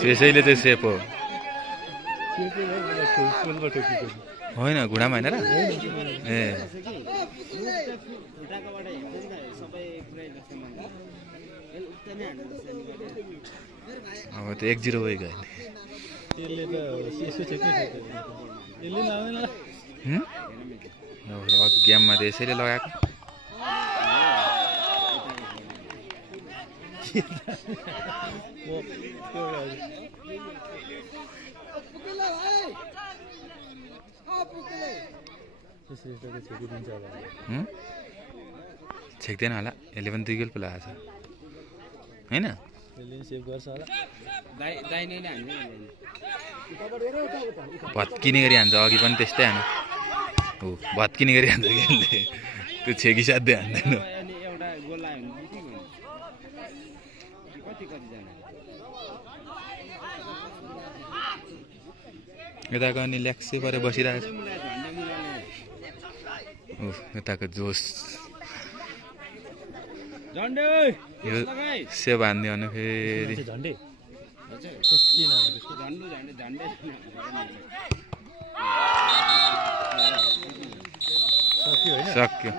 त्यसैले चाहिँ सेप हो होइन घुँडामा होइन र ए अब त 1-0 भइगयो गेममा त यसैले लगाएको छेक्दैन होला 11 2 गोल पो लगाएको छ हैन भत्किने गरी हान्छ अघि पनि त्यस्तै हान्यो हो भत्किने गरी हान्छ गेलले त्यो छेकी साध्दै हान्दैन यताको अनि ल्याक्सै परेर बसिरहेको छ यताको जोस यो सेब हान्दियो भने फेरि सक्यो